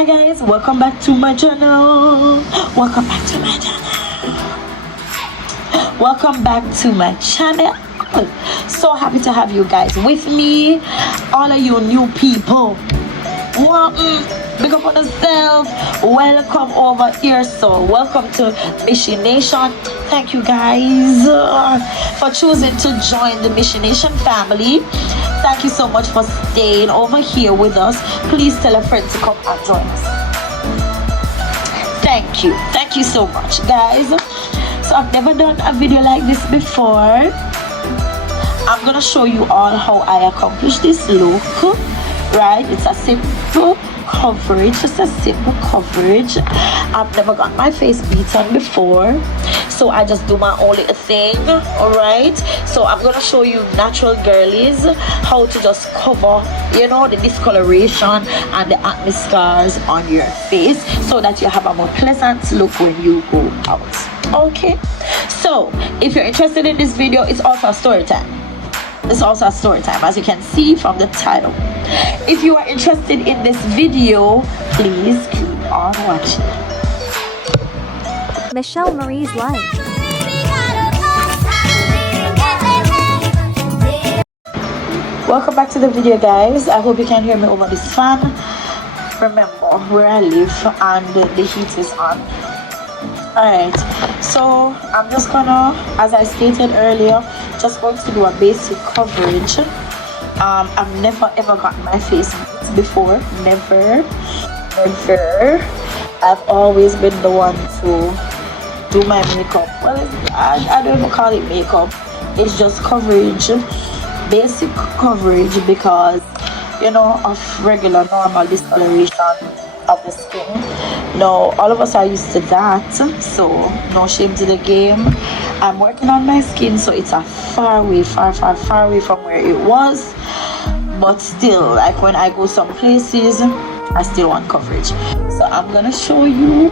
Hi guys, welcome back to my channel. Welcome back to my channel. Welcome back to my channel. So happy to have you guys with me. All of you new people, big up on yourself. Welcome over here. So welcome to Mission Nation. Thank you guys for choosing to join the Mission Nation family. Thank you so much for staying over here with us. Please tell a friend to come and join us. Thank you so much guys. So I've never done a video like this before. I'm gonna show you all how I accomplish this look. Right, it's a simple coverage, just a simple coverage. I've never got my face beaten before, so I just do my own little thing. All right, so I'm gonna show you natural girlies how to just cover, you know, the discoloration and the acne scars on your face, so that you have a more pleasant look when you go out. Okay, so if you're interested in this video, it's also a story time. It's also a story time, as you can see from the title. If you are interested in this video, please keep on watching. Michelle Marie's life. Welcome back to the video guys. I hope you can hear me over this fan. Remember where I live and the heat is on. Alright, so I'm just gonna, as I stated earlier, just going to do a basic coverage. I've never ever gotten my face beat before. Never. I've always been the one to do my makeup. Well, I don't even call it makeup. It's just coverage, basic coverage, because you know, of regular normal discoloration of the skin. Now all of us are used to that, so no shame to the game. I'm working on my skin, so it's a far away from where it was, but still, like when I go some places, I still want coverage. So I'm gonna show you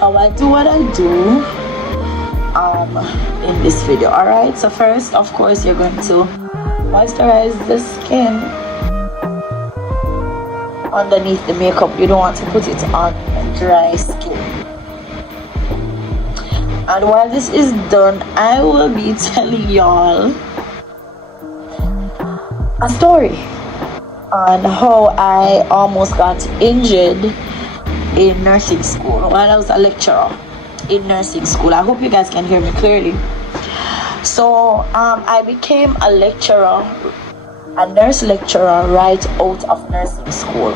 how I do what I do in this video. All right, so first, of course, you're going to moisturize the skin underneath the makeup. You don't want to put it on dry skin. And while this is done, I will be telling y'all a story on how I almost got injured in nursing school while I was a lecturer in nursing school. I hope you guys can hear me clearly. So I became a lecturer, a nurse lecturer, right out of nursing school,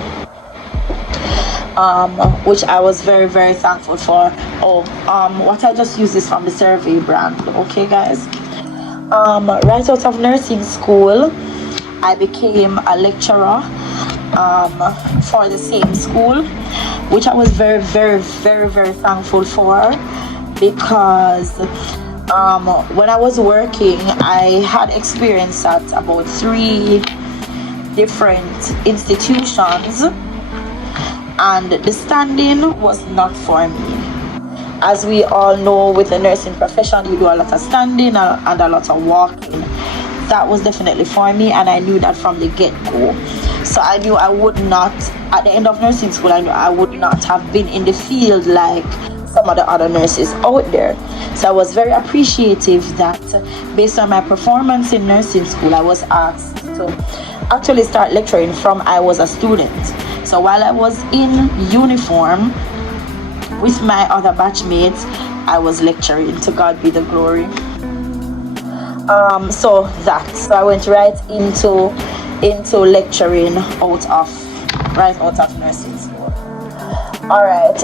which I was very thankful for. What I just used is from the Survey brand. Okay guys, right out of nursing school, I became a lecturer for the same school, which I was very thankful for, because when I was working, I had experience at about 3 different institutions, and the standing was not for me. As we all know, with the nursing profession, you do a lot of standing and a lot of walking. That was definitely for me, and I knew that from the get-go. So I knew I would not, at the end of nursing school, I knew I would not have been in the field like some of the other nurses out there. So I was very appreciative that based on my performance in nursing school, I was asked to actually start lecturing from I was a student. So while I was in uniform with my other batchmates, I was lecturing. To God be the glory. So I went right into lecturing right out of nursing school. All right,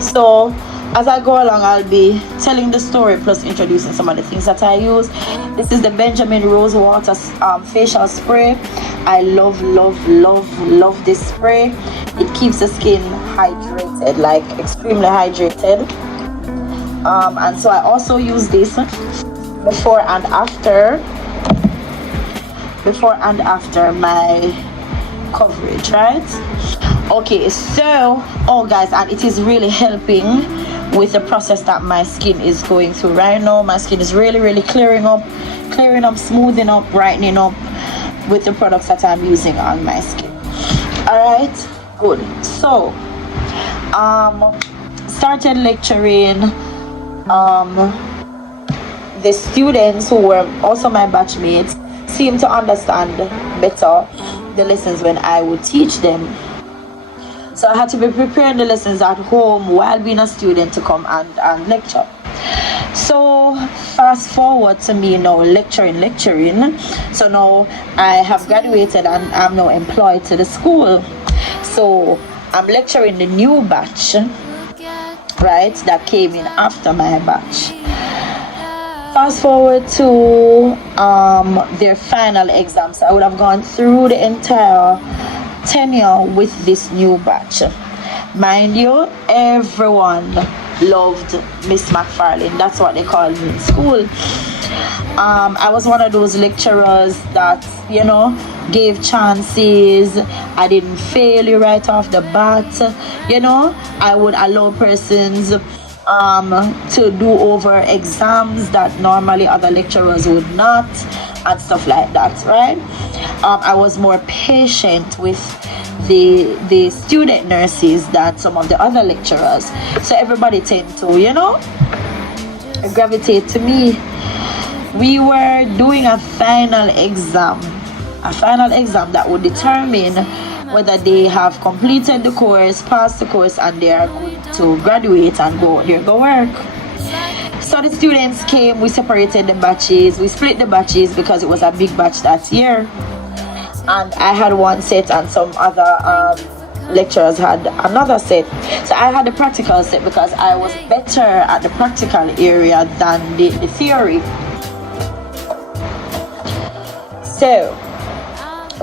so as I go along, I'll be telling the story plus introducing some of the things that I use. This is the Benjamin Rosewater facial spray. I love this spray. It keeps the skin hydrated, like extremely hydrated. And so I also use this before and after my coverage, right? Okay, so guys, and it is really helping with the process that my skin is going through right now. My skin is really clearing up, smoothing up, brightening up with the products that I'm using on my skin. All right, Good. So, started lecturing. The students who were also my batchmates seemed to understand better the lessons when I would teach them. So I had to be preparing the lessons at home while being a student to come and lecture. So fast forward to me now lecturing. So now I have graduated and I'm now employed to the school. So I'm lecturing the new batch, right, that came in after my batch. Fast forward to their final exams. I would have gone through the entire tenure with this new batch. Mind you, everyone loved Miss McFarlane. That's what they called me in school. I was one of those lecturers that, you know, gave chances. I didn't fail you right off the bat. You know, I would allow persons to do over exams that normally other lecturers would not, and stuff like that, right? I was more patient with the student nurses than some of the other lecturers, so everybody tend to, you know, gravitate to me. We were doing a final exam that would determine whether they have completed the course, passed the course, and they are good to graduate and go work. So the students came, we separated the batches, we split the batches because it was a big batch that year. And I had one set and some other lecturers had another set. So I had the practical set because I was better at the practical area than the theory. So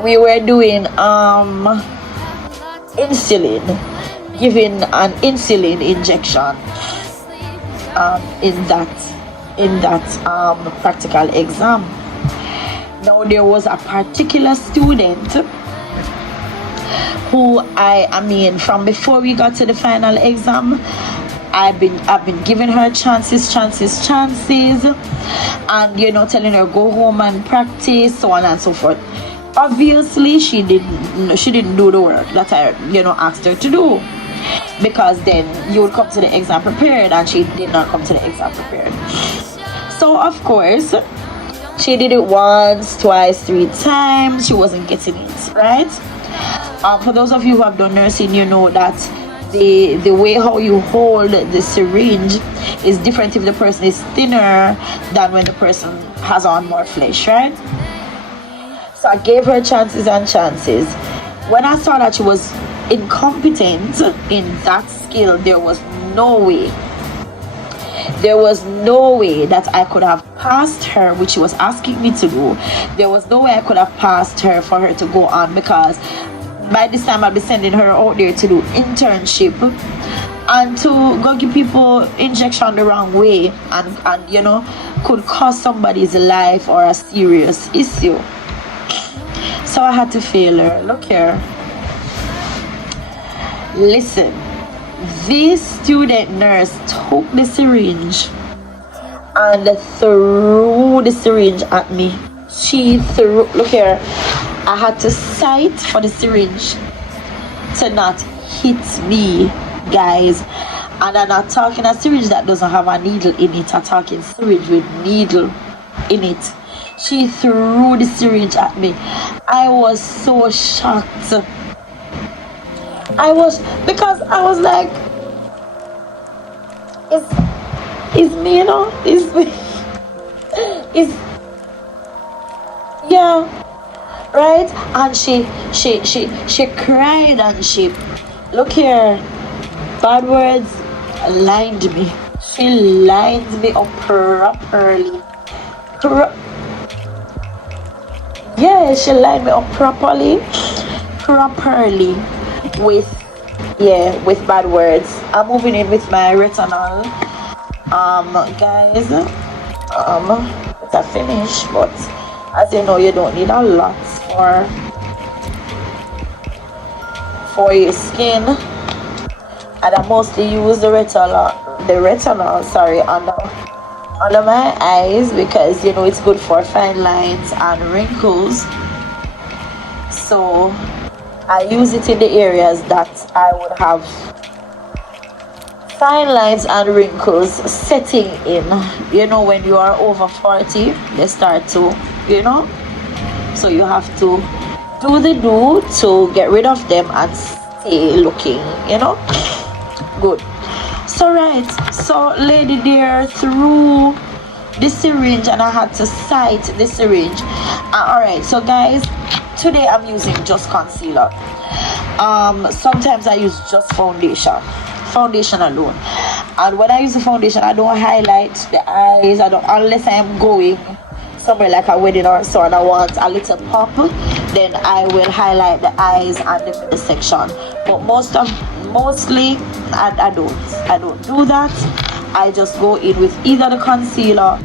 we were doing insulin, giving an insulin injection in that practical exam. Now there was a particular student who I mean from before we got to the final exam, I've been giving her chances, and, you know, telling her go home and practice, so on and so forth. Obviously she didn't do the work that I, you know, asked her to do, because then you would come to the exam prepared, and she did not come to the exam prepared. So of course she did it once, twice, 3 times. She wasn't getting it right. For those of you who have done nursing, you know that the way how you hold the syringe is different if the person is thinner than when the person has on more flesh, right? So I gave her chances and chances. When I saw that she was incompetent in that skill, there was no way that I could have passed her, which she was asking me to do. There was no way I could have passed her for her to go on, because by this time I'll be sending her out there to do internship and to go give people injection the wrong way, and you know, could cost somebody's life or a serious issue. So I had to fail her. Look here, listen, this student nurse took the syringe and threw the syringe at me. She threw, look here, I had to sight for the syringe to not hit me, guys. And I'm not talking a syringe that doesn't have a needle in it. I'm talking syringe with needle in it. She threw the syringe at me. I was so shocked. Because I was like, it's me, you know, it's me. It's, yeah, right? And she cried, and she, look here, bad words, lined me. She lined me up properly. Yeah, she lined me up properly with bad words. I'm moving in with my retinol, guys. It's a finish, but as you know, you don't need a lot for your skin, and I mostly use the retinol under my eyes, because you know it's good for fine lines and wrinkles. So I use it in the areas that I would have fine lines and wrinkles setting in. When you are over 40, they start to, so you have to do the do to get rid of them and stay looking, good. So lady there through the syringe, and I had to sight the syringe. All right, so guys, today I'm using just concealer. Sometimes I use just foundation alone, and when I use the foundation, I don't highlight the eyes. I don't, unless I am going somewhere like a wedding or so and I want a little pop, then I will highlight the eyes and the middle section. But mostly I don't do that. I just go in with either the concealer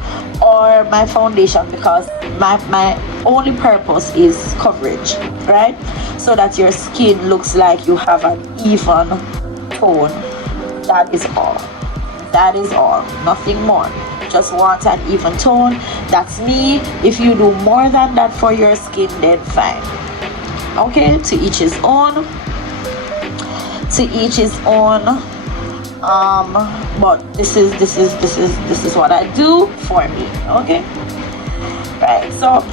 or my foundation, because my only purpose is coverage, right? So that your skin looks like you have an even tone. That is all, nothing more. Just want an even tone. That's me. If you do more than that for your skin, then fine. Okay, to each his own. But this is what I do for me. Okay, so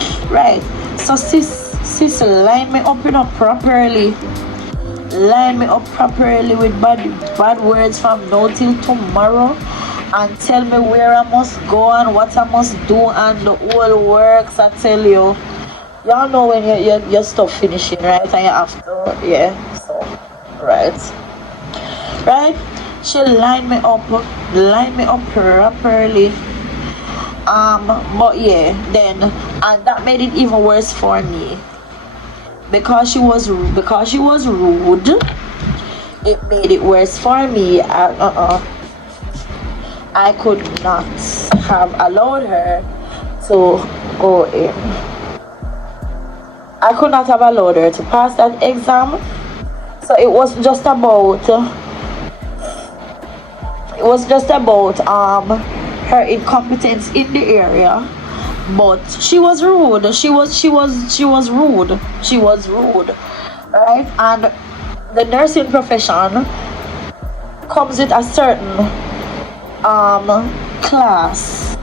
sis line me up properly. Line me up properly with bad words from now till tomorrow, and tell me where I must go and what I must do and the whole works. I tell you, y'all know when your stuff finishing, right? And you have to, so right. She line me up properly. But then, and that made it even worse for me, because she was rude. It made it worse for me. I could not have allowed her to go in. I could not have allowed her to pass that exam. So it was just about her incompetence in the area. But she was rude. She was rude, right? And the nursing profession comes with a certain class.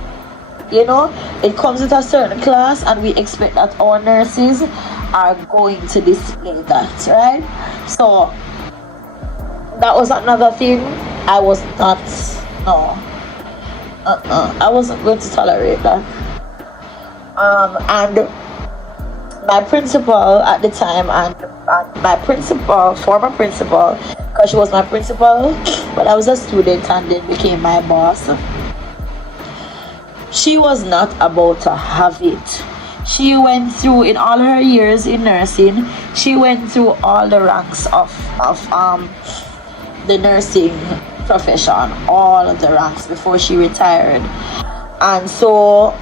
It comes with a certain class, and we expect that our nurses are going to display that, right? So that was another thing. I was not, I wasn't going to tolerate that. And my principal at the time, and my former principal, because she was my principal when I was a student and then became my boss, she was not about to have it. She went through, in all her years in nursing, she went through all the ranks of the nursing profession, all of the ranks before she retired. And so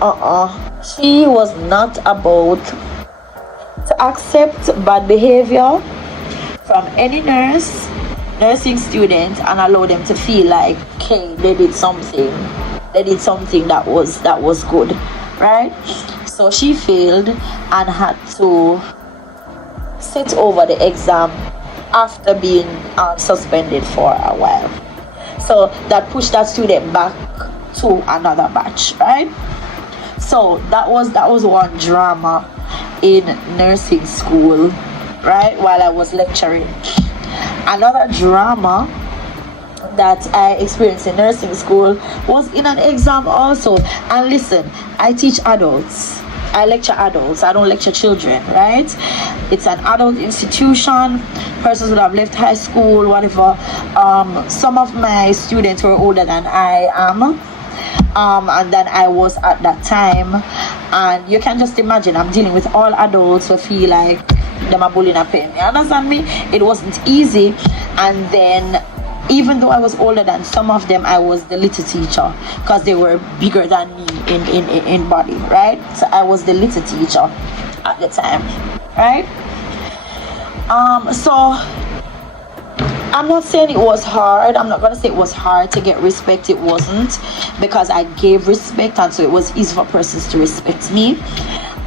she was not about to accept bad behavior from any nursing student and allow them to feel like, okay, they did something that was good, right? So she failed and had to sit over the exam after being suspended for a while. So that pushed that student back to another batch, right? So that was one drama in nursing school, right, while I was lecturing. Another drama that I experienced in nursing school was in an exam also. And listen, I teach adults, I lecture adults, I don't lecture children, right? It's an adult institution. Persons would have left high school, whatever. Some of my students were older than I am, and than I was at that time. And you can just imagine, I'm dealing with all adults who feel like them are bullying a pen. You understand me? It wasn't easy. And then, even though I was older than some of them, I was the little teacher because they were bigger than me in body, right? So I was the little teacher at the time, right? So I'm not saying it was hard. I'm not gonna say it was hard to get respect. It wasn't, because I gave respect, and so it was easy for persons to respect me.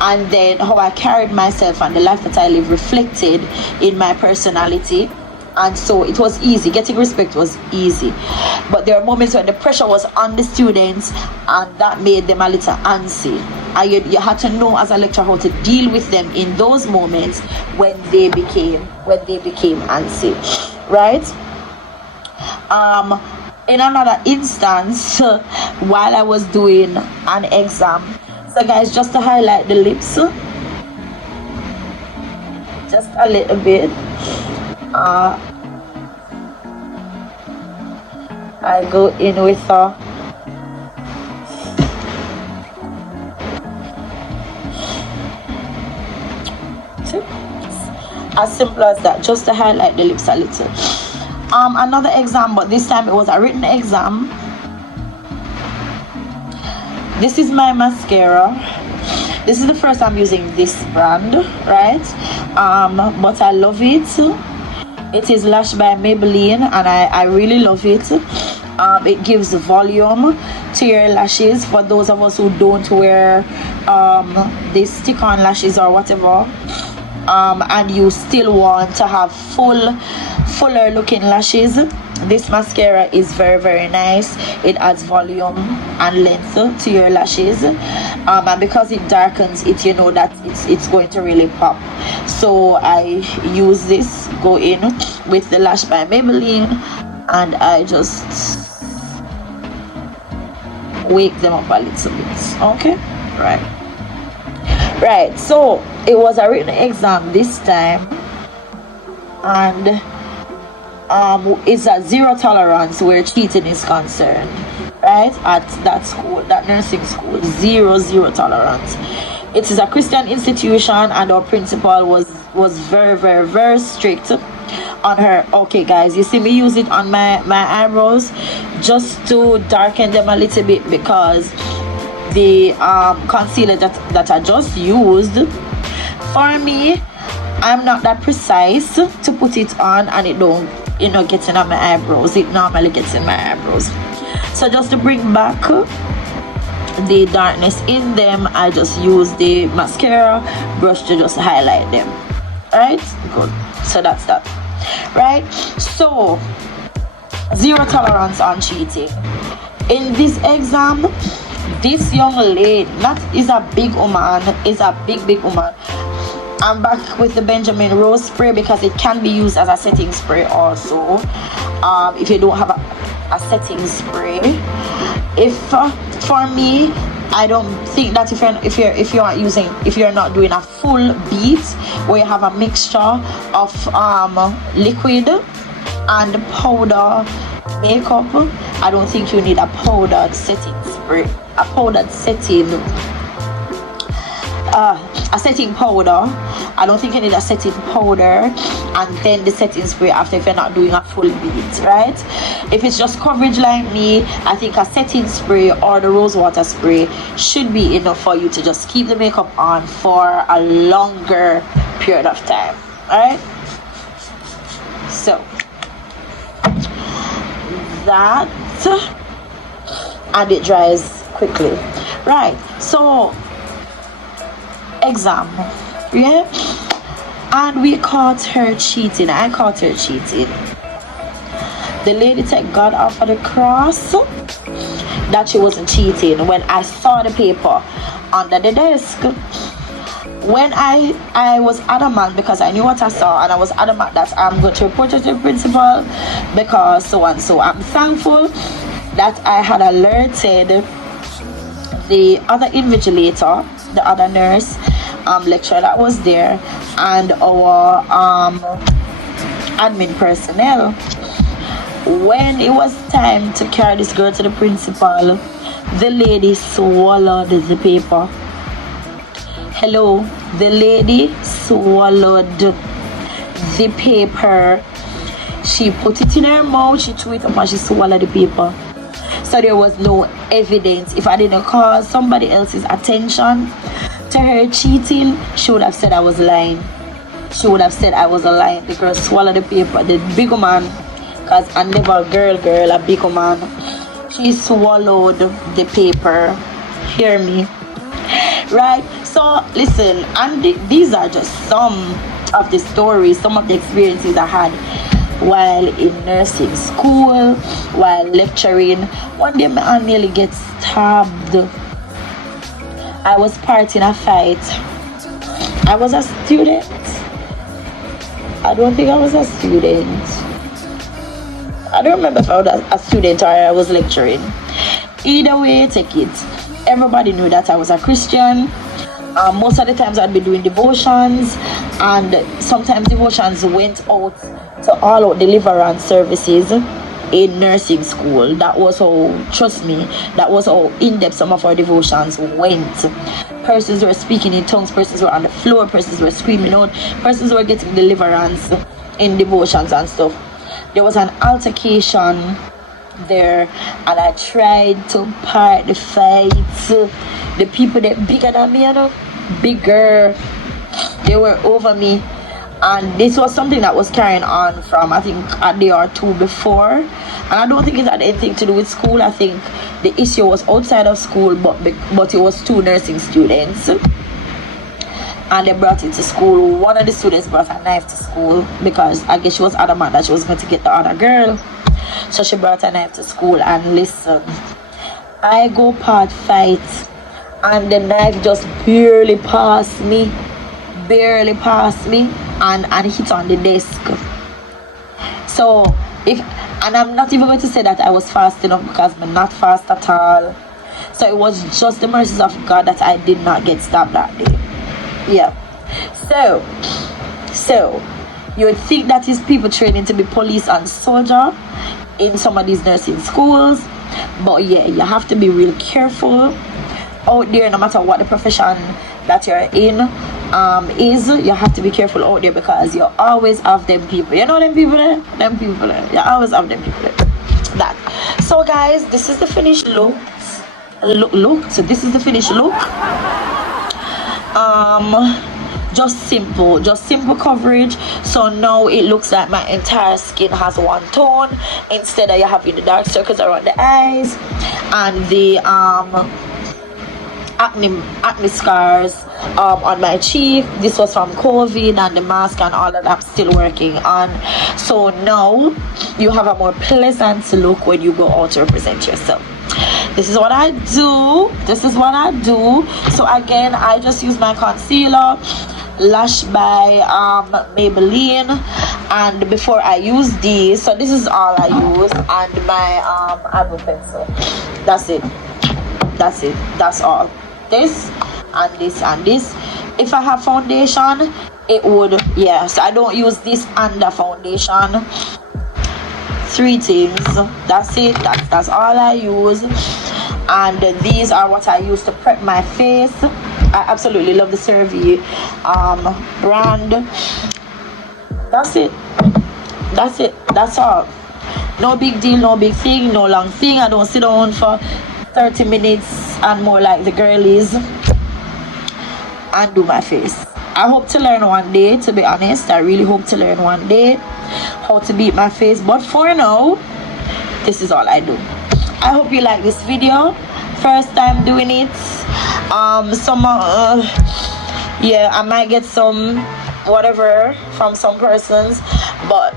and then how I carried myself and the life that I live reflected in my personality. And so it was easy. Getting respect was easy, but there are moments when the pressure was on the students, and that made them a little antsy. And you had to know as a lecturer how to deal with them in those moments when they became antsy, right? In another instance, while I was doing an exam, so guys, just to highlight the lips, just a little bit. I go in with as simple as that, just to highlight the lips a little. Another exam, but this time it was a written exam. This is my mascara. This is the first time using this brand, right? But I love it. It is Lash by Maybelline, and I really love it. It gives volume to your lashes for those of us who don't wear the stick-on lashes or whatever, and you still want to have fuller looking lashes. This mascara is very, very nice. It adds volume and length to your lashes, and because it darkens it, you know that it's going to really pop. So I use this, go in with the Lash by Maybelline, and I just wake them up a little bit. Okay, right. So it was a written exam this time, and it's a zero tolerance where cheating is concerned, right? At that school, that nursing school, zero tolerance. It is a Christian institution, and our principal was very, very, very strict on her. Okay guys, you see me use it on my eyebrows just to darken them a little bit, because the concealer that I just used, for me, I'm not that precise to put it on, and it don't, get in on my eyebrows. It normally gets in my eyebrows. So just to bring back the darkness in them, I just use the mascara brush to just highlight them. Right, good. So that's that. Right, so zero tolerance on cheating. In this exam, this young lady, that is a big woman, big woman. I'm back with the Benjamin Rose spray, because it can be used as a setting spray also, if you don't have a setting spray. For me, I don't think that if you're not doing a full beat where you have a mixture of liquid and powder makeup, I don't think you need a powdered setting spray, a setting powder. I don't think you need a setting powder and then the setting spray after, if you're not doing a full beat, right? If it's just coverage like me, I think a setting spray or the rose water spray should be enough for you to just keep the makeup on for a longer period of time. All right, so that, and it dries quickly. Right, so exam, yeah, and we caught her cheating. I caught her cheating. The lady took God off of the cross that she wasn't cheating when I saw the paper under the desk. When I was adamant, because I knew what I saw, and I was adamant that I'm going to report it to the principal because so and so. I'm thankful that I had alerted the other invigilator, the other nurse, lecturer that was there, and our admin personnel. When it was time to carry this girl to the principal, the lady swallowed the paper. Hello, the lady swallowed the paper. She put it in her mouth, she threw it up, and she swallowed the paper. So there was no evidence. If I didn't call somebody else's attention to her cheating, she would have said I was lying. She would have said I was a lie. The girl swallowed the paper. The big man, because I never girl, a big man. She swallowed the paper. Hear me? Right? So So listen, and these are just some of the stories, some of the experiences I had while in nursing school, while lecturing. One day I nearly get stabbed. I was part in a fight. I was a student. I don't think I was a student. I don't remember if I was a student or I was lecturing. Either way, take it. Everybody knew that I was a Christian. Most of the times I'd be doing devotions, and sometimes devotions went out to all out deliverance services in nursing school. That was how, trust me, that was how in-depth some of our devotions went. Persons were speaking in tongues, persons were on the floor, persons were screaming out, persons were getting deliverance in devotions and stuff. There was an altercation there, and I tried to part the fight. The people that bigger than me, bigger, they were over me, and this was something that was carrying on from, I think, a day or two before. And I don't think it had anything to do with school. I think the issue was outside of school, but it was two nursing students, and they brought it to school. One of the students brought a knife to school because I guess she was adamant that she was going to get the other girl. So she brought a knife to school, and listen, I go part fight, and the knife just barely passed me, and hit on the desk. So and I'm not even going to say that I was fast enough, because I'm not fast at all. So it was just the mercies of God that I did not get stabbed that day. Yeah. So you would think that is people training to be police and soldier in some of these nursing schools, but yeah, you have to be real careful out there, no matter what the profession that you're in is. You have to be careful out there, because you always have them people, you know, them people there, you always have them people there. That. So guys, this is the finished look. So this is the finished look. Just simple coverage. So now it looks like my entire skin has one tone, instead of you having the dark circles around the eyes and the acne scars on my cheek. This was from COVID, and the mask and all that I'm still working on. So now you have a more pleasant look when you go out to represent yourself. This is what I do. So again, I just use my concealer, Lash by Maybelline, and before I use these, so this is all I use, and my eyebrow pencil. That's it. That's all. This and this and this. If I have foundation, it would, yes, I don't use this under foundation. 3 things. That's it. That's all I use. And these are what I use to prep my face. I absolutely love the CeraVe brand. That's it. That's all. No big deal, no big thing, no long thing. I don't sit down for 30 minutes and more like the girlies and do my face. I hope to learn one day, to be honest. I really hope to learn one day how to beat my face, but for now, this is all I do. I hope you like this video. First time doing it. Yeah, I might get some whatever from some persons, but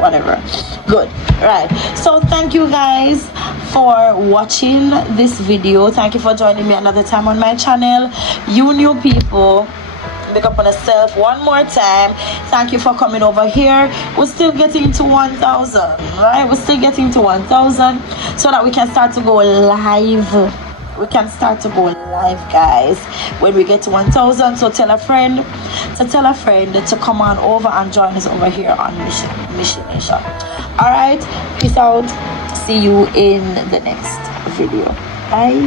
whatever. Good. Right, so thank you guys for watching this video. Thank you for joining me another time on my channel. You new people, make up on yourself one more time. Thank you for coming over here. We're still getting to 1,000, right? We're still getting to 1,000 so that we can start to go live. Guys, when we get to 1,000. So tell a friend to come on over and join us over here on Mission Nation. All right, peace out. See you in the next video. Bye.